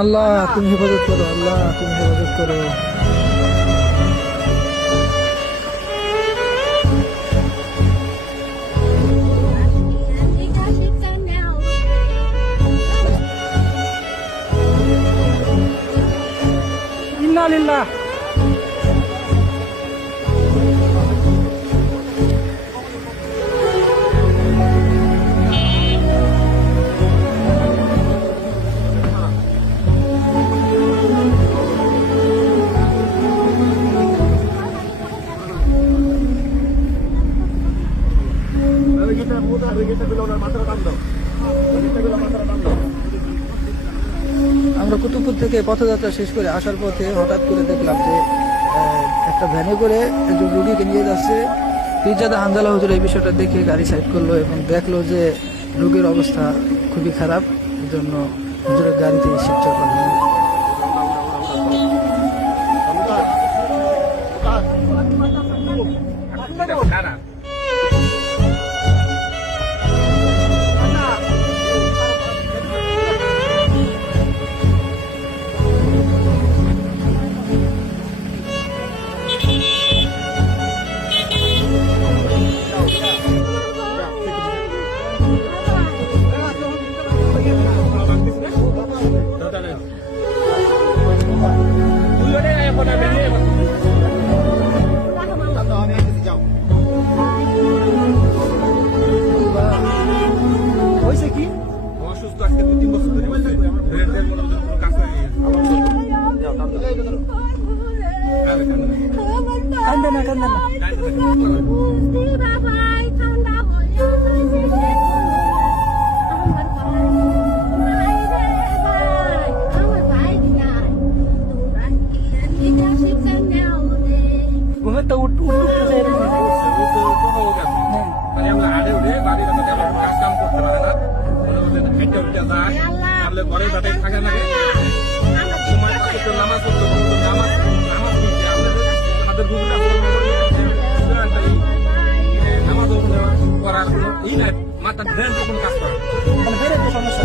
আল্লাহ তুমি হেফাজত করো, আল্লাহ তুমি হেফাজত করো। ইন্না লিল্লাহ। আমরা কুতুবপুর থেকে পথযাত্রা শেষ করে আসার পথে হঠাৎ করে দেখলাম যে একটা ভ্যানে করে একজন রুগীকে নিয়ে যাচ্ছে। পীরজাদা হানজালা হুজুর এই বিষয়টা দেখে গাড়ি সাইড করলো এবং দেখলো যে রোগীর অবস্থা খুবই খারাপ, এই জন্য হুজুরের গাড়িতে শিক্ষা করলো। কান্দে না কান্দে না। ঘুমের তো উঠতেছে ঘরে থাকে না নামাজ করার কোনো ই নাই, মাথা ব্রেন কোনো কাজ করে সমস্যা।